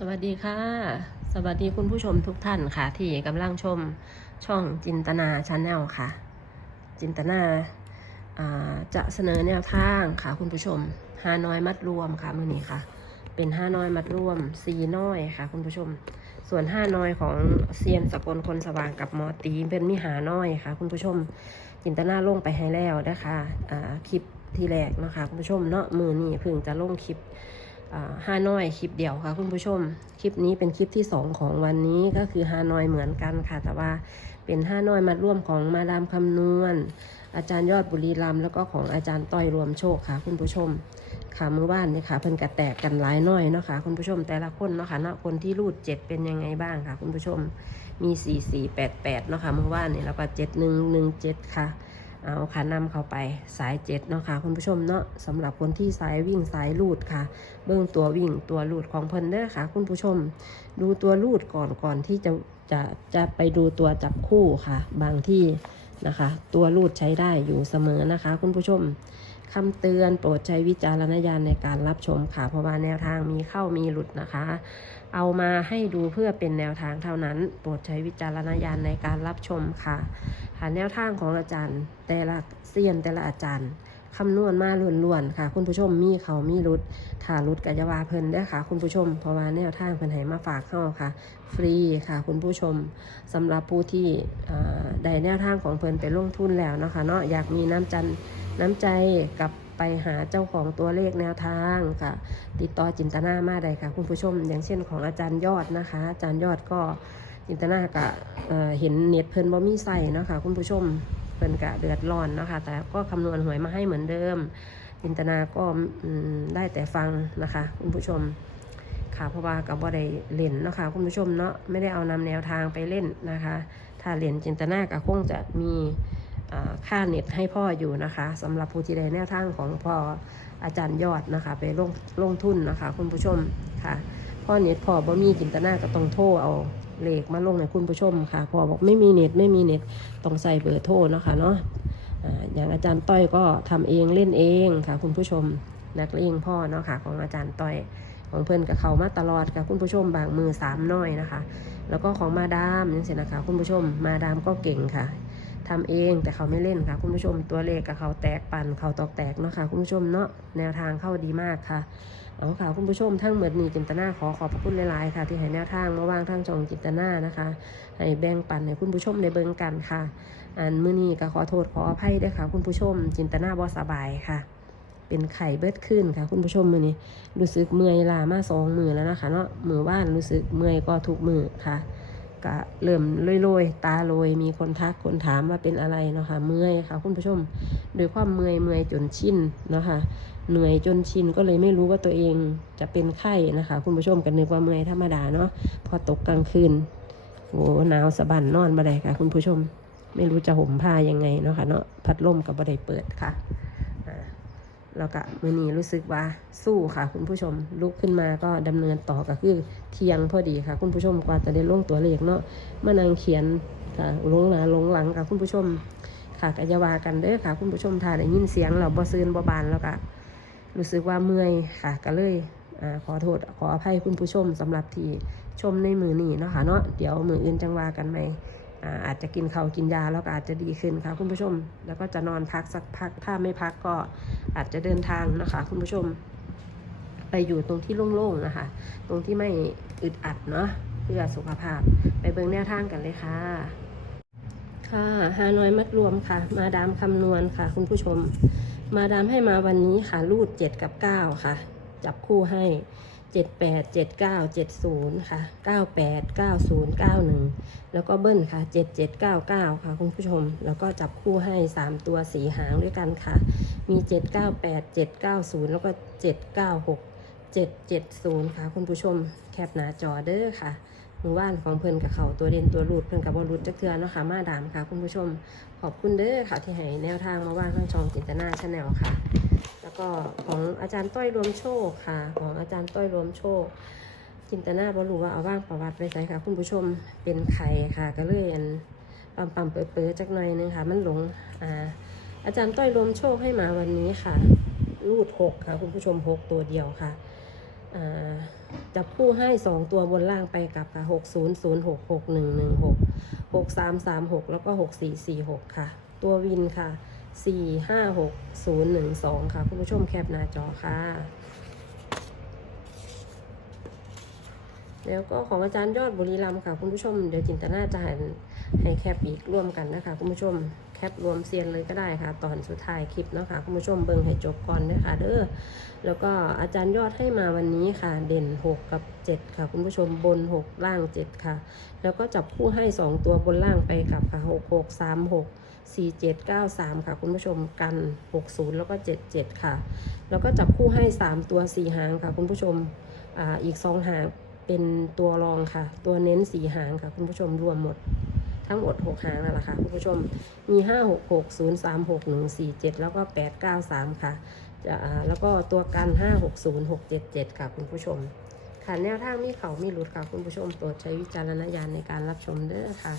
สวัสดีค่ะ สวัสดีคุณผู้ชมทุกท่านค่ะ ที่กำลังชมช่องจินตนาชาแนลค่ะ จินตนาาจะเสนอแนวทางค่ะ คุณผู้ชมห้าน้อยมัดรวมค่ะมือนี้ค่ะ เป็นห้าน้อยมัดรวมสี่น้อยค่ะ คุณผู้ชม ส่วนห้าน้อยของเซียนสกลคนสว่างกับหมอตีเป็นมิหาน้อยค่ะ คุณผู้ชม จินตนาลงไปให้แล้วนะคะคลิปที่แรกนะคะคุณผู้ชมเนาะมือนี่เพิ่งจะลงคลิป ฮานอยคลิปเดียวค่ะคุณผู้ชม คลิปนี้เป็นคลิปที่ 2 ของวันนี้ก็คือฮานอยเหมือนกันค่ะ แต่ว่าเป็นฮานอยมาร่วมของมาดามคำนวณ อาจารย์ยอดบุรีรัมแล้วก็ของอาจารย์ต้อยรวมโชคค่ะ คุณผู้ชมค่ะมือบ้านนี่ค่ะเพิ่นกระแตกกันหลายน้อยเนาะค่ะคุณผู้ชมแต่ละคนเนาะค่ะเนาะคนที่รูดเจ็ดเป็นยังไงบ้างค่ะ คุณผู้ชมมีสี่สี่แปดแปดเนาะค่ะมือบ้านนี่แล้วก็เจ็ดหนึ่งหนึ่งเจ็ดค่ะ เอาขานำเข้าไปสายเจ็ดเนาะค่ะคุณผู้ชมเนาะสำหรับคนที่สายวิ่งสายลูดค่ะ เบื้องตัววิ่งตัวลูดของเพิ่นเด้อค่ะ คุณผู้ชม ดูตัวลูดก่อนก่อนที่จะจะจะไปดูตัวจับคู่ค่ะ บางที่นะคะ ตัวลูดใช้ได้อยู่เสมอนะคะ คุณผู้ชมคำเตือนโปรดใช้วิจารณญาณในการรับชมค่ะเพราะว่าแนวทางมีเข้ามีหลุดนะคะ เอามาให้ดูเพื่อเป็นแนวทางเท่านั้น โปรดใช้วิจารณญาณในการรับชมค่ะหาแนวทางของอาจารย์ แต่ละเซียนแต่ละอาจารย์คำนวณมาล้วนๆค่ะ คุณผู้ชมมีเขามีรุดถ้ารุดกัจวาเพิ่นได้ค่ะ คุณผู้ชมเพราะว่าแนวทางเพิ่นให้มาฝากเข้าค่ะ ฟรีค่ะคุณผู้ชมสำหรับผู้ที่ได้แนวทางของเพิ่นไปลงทุนแล้วนะคะเนาะอยากมีน้ำจันน้ำใจกับ ไปหาเจ้าของตัวเลขแนวทางค่ะ ติดต่อจินตนามาได้ค่ะ คุณผู้ชม อย่างเช่นของอาจารย์ยอดนะคะ อาจารย์ยอดก็จินตนากะเเห็นเน็ตเพิ่นบ่มีใส่เนาะค่ะคุณผู้ชมเพิ่นกะเดือดร้อนเนาะค่ะแต่ก็คำนวณหวยมาให้เหมือนเดิม จินตนาก็ได้แต่ฟังนะคะ คุณผู้ชมค่ะเพราะว่ากับว่าได้เล่นเนาะค่ะคุณผู้ชมเนาะไม่ได้เอานำแนวทางไปเล่นนะคะ ถ้าเล่นจินตนาก็คงจะมี ค่าเน็ตให้พ่ออยู่นะคะสำหรับผู้ที่ได้แนวทางของพ่ออาจารย์ยอดนะคะ ไปลงลงทุนนะคะ คุณผู้ชมค่ะ พ่อเน็ตพ่อบ่มีจินตนาก็ต้องโทรเอาเลขมาลงในคุณผู้ชมค่ะพ่อบอกไม่มีเน็ตไม่มีเน็ตต้องใส่เบอร์โทรเนาะคะเนาะอย่างอาจารย์ต้อยก็ทำเองเล่นเองค่ะ คุณผู้ชมนักเลงพ่อเนาะค่ะของอาจารย์ต้อยของเพื่อนกับเขามาตลอดค่ะคุณผู้ชมบางมือสามน้อยนะคะ แล้วก็ของมาดามยังเสียนะคะ คุณผู้ชมมาดามก็เก่งค่ะ ทำเองแต่เขาไม่เล่นค่ะ คุณผู้ชมตัวเลขกับเขาแตกปั่นเขาตอกแตกเนาะค่ะคุณผู้ชมเนาะแนวทางเข้าดีมากค่ะเอาค่ะคุณผู้ชมทั้งหมดนี้จินตนาขอขอบพระคุณหลายๆค่ะ ที่ให้แนวทางมาว่างทางจองจินตนานะคะให้แบ่งปันให้คุณผู้ชมในเบิงกันค่ะ อันมื้อนี้ก็ขอโทษขออภัยด้วยค่ะ คุณผู้ชม จินตนาบ่สบายค่ะ เป็นไข่เบิดขึ้นค่ะ คุณผู้ชมมื้อนี้รู้สึกเมื่อยล้ามาสองมือแล้วนะคะเนาะมือว่านรู้สึกเมื่อยก็ทุกมือค่ะ ก็เริ่มลอยๆ ตาลอยมีคนทักคนถามว่าเป็นอะไรเนาะค่ะเมื่อยค่ะคุณผู้ชมโดยความเมื่อยเมื่อยจนชินเนาะค่ะเหนื่อยจนชินก็เลยไม่รู้ว่าตัวเองจะเป็นไข้นะคะ คุณผู้ชมกันนึกว่าเมื่อยธรรมดาเนาะพอตกกลางคืนโอ้หนาวสะบันนอนมาได้ค่ะ คุณผู้ชม ไม่รู้จะห่มผ้ายังไงเนาะค่ะเนาะพัดลมกับบัไดเปิดค่ะ แล้วก็มือนี้รู้สึกว่าสู้ค่ะ คุณผู้ชมลุกขึ้นมาก็ดำเนินต่อก็คือเที่ยงพอดีค่ะ คุณผู้ชมกว่าจะได้ลงตัวเลขเนาะมื่อนางเขียนค่ะลงหนาลงหลังค่ะ คุณผู้ชมค่ะกัจาวากันเด้อค่ะ คุณผู้ชมทานได้ยินเสียงเราบ่ซื่นบ่บานแล้วก็รู้สึกว่าเมื่อยค่ะก็เลยอขอโทษขออภัยคุณผู้ชมสำหรับที่ชมในมือนี้เนาะค่ะเนาะเดี๋ยวมืออื่นจังวากันไหม อาจจะกินเขากินยาแล้วก็อาจจะดีขึ้นค่ะคุณผู้ชม แล้วก็จะนอนพักสักพักถ้าไม่พักก็อาจจะเดินทางนะคะ คุณผู้ชม ไปอยู่ตรงที่โล่งๆนะคะ ตรงที่ไม่อึดอัดเนาะเพื่อสุขภาพ ไปเบิ่งแนวทางกันเลยค่ะ ค่ะฮานอยมัดรวมค่ะ มาดามคำนวณค่ะ คุณผู้ชม มาดามให้มาวันนี้ค่ะรูด7กับ9ค่ะ จับคู่ให้ 78 79 70 ค่ะ 98 90 91 แล้วก็เบิ้ลค่ะ 7799 ค่ะคุณผู้ชม แล้วก็จับคู่ให้ 3 ตัวสีหางด้วยกันค่ะ มี 798 790 แล้วก็ 796 770 ค่ะ คุณผู้ชม แคปหน้าจอเด้อค่ะมือว่านของเพิ่นกับเขาตัวเด่นตัวรูดเพิ่นกับบอรูดจักเทือเนาะค่ะ มาดามค่ะ คุณผู้ชม ขอบคุณเด้อค่ะที่ให้แนวทางมาว่างทางช่องจินตนาชาแนลค่ะ แล้วก็ของอาจารย์ต้อยรวมโชคค่ะ ของอาจารย์ต้อยรวมโชค จินตนาบรู้ว่าเอาว่างประวัติไปใส่ค่ะ คุณผู้ชมเป็นไข่ค่ะ ก็เลยอันปั๊มปั๊มเปื้อๆจักหน่อยนึงค่ะ มันหลงอ่าอาจารย์ต้อยรวมโชคให้มาวันนี้ค่ะ รูดหกค่ะ คุณผู้ชมหกตัวเดียวค่ะจับคู่ให้สองตัวบนล่างไปกับค่ะหกศูนย์ศูนย์หกหกหนึ่งหนึ่งหกหกสามสามหกแล้วก็หกสี่สี่หกค่ะ ตัววินค่ะ สี่ห้าหกศูนย์หนึ่งสองค่ะ คุณผู้ชมแคปหน้าจอค่ะ แล้วก็ของอาจารย์ยอดบุรีรัมค่ะ คุณผู้ชม เดี๋ยวจินตนาจะให้แคปอีกร่วมกันนะคะ คุณผู้ชมแคปรวมเซียนเลยก็ได้ค่ะ ตอนสุดท้ายคลิปเนาะคะคุณผู้ชมเบิ่งให้จบก่อนนะคะเด้อแล้วก็อาจารย์ยอดให้มาวันนี้ค่ะ เด่น 6 กับ 7 ค่ะ คุณผู้ชมบน 6 ล่าง 7 ค่ะ แล้วก็จับคู่ให้ 2 ตัวบนล่างไปกับค่ะ 6 6 3 6 4 7 9 3 ค่ะ คุณผู้ชมกัน 60 แล้วก็ 77 ค่ะ แล้วก็จับคู่ให้ 3 ตัว 4 หางค่ะ คุณผู้ชมออีก 2 หางเป็นตัวรองค่ะ ตัวเน้น 4 หางค่ะ คุณผู้ชมรวมหมดทั้งหมด 6 หางนั่นแหละค่ะ คุณผู้ชมมี 5 6 6 0 3 6 1 4 7 แล้วก็ 8 9 3 ค่ะจะอ่าแล้วก็ตัวกัน 5 6 0 6 7 7 ค่ะ คุณผู้ชม ค่ะแนวทางมีเขามีหลุดค่ะ คุณผู้ชมโปรดใช้วิจารณญาณในการรับชมเด้อค่ะ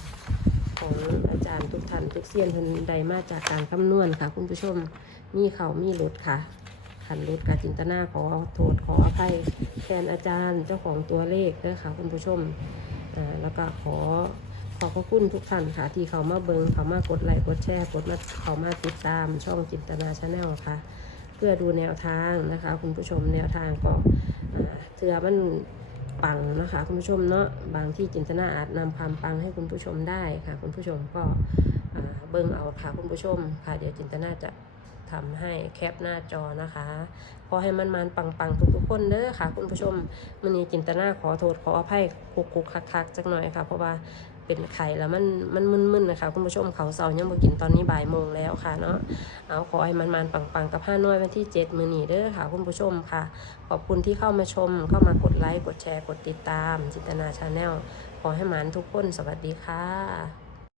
ของอาจารย์ทุกท่านทุกเซียนทุนใดมาจากการคำนวณค่ะ คุณผู้ชมมีเขามีหลุดค่ะขันหลุดกับจินตนาขอโทษขออภัยแทนอาจารย์เจ้าของตัวเลขด้อค่ะคุณผู้ชมแล้วก็ขอขอบพระคุณทุกท่านค่ะ ที่เขามาเบิงเขามากดไลค์กดแชร์กดมาเขามาติดตามช่องจินตนาชาแนลค่ะ เพื่อดูแนวทางนะคะ คุณผู้ชมแนวทางก็อ่าเถื่อมัน ปังนะคะคุณผู้ชมเนาะบางที่จินตนาอาจนำความปังให้คุณผู้ชมได้ค่ะ คุณผู้ชมก็เบิ่งเอาค่ะคุณผู้ชมค่ะเดี๋ยวจินตนาจะทำให้แคปหน้าจอนะคะ ขอให้มันมันปังปังๆทุกๆคนเด้อค่ะ คุณผู้ชมมันนี้จินตนาขอโทษขออภัยคุกคุกคักคักๆจักหน่อยค่ะ เพราะว่า เป็นไข่แล้วมันมันมึนๆนะคะคุณผู้ชมเขาเสายังบ่กินตอนนี้บ่ายโมงแล้วค่ะเนาะเอาขอให้มันมันๆปังๆกับผ้าน้อยวันที่ 7 มือหนีเด้อค่ะ คุณผู้ชมค่ะ ขอบคุณที่เข้ามาชมเข้ามากดไลค์กดแชร์กดติดตาม จินตนาชาแนลขอให้หมันทุกคนสวัสดีค่ะ